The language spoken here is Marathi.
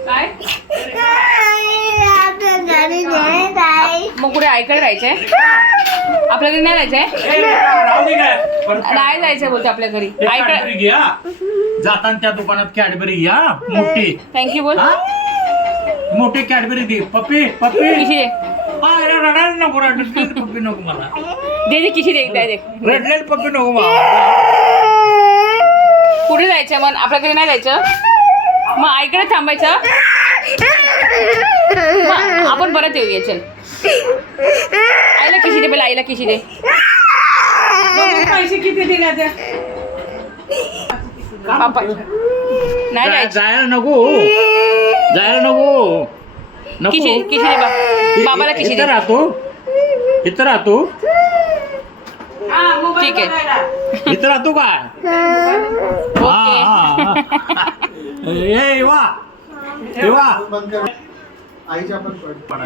काय मग कुठे आईकडे राहायचंय आपल्या घरी नाही जायचंय नाही जायचंय बोलते आपल्या घरी आईकडे घ्या जाताना त्या दुकानात कॅडबरी घ्या मोठी थँक्यू बोल मोठी कॅडबरी दे पप्पी पप्पी किशी दे रडायला नको रडलेली पप्पी नको मला दे किशी दे रडलेली पप्पी नको मला कुठे जायचं मग आपल्या घरी नाही जायचं मग आईकडे थांबायचं आपण परत येऊया चल आईला किशी दे पहिला आईला किशी दे पैसे किती दिले ते पापा नाही जायचं जायला नको किशी नको किशी दे बाबाला किशी दे इथं राहतो ठीक आहे इथं राहतो का ओके वा बंद कर आईच्या पण पड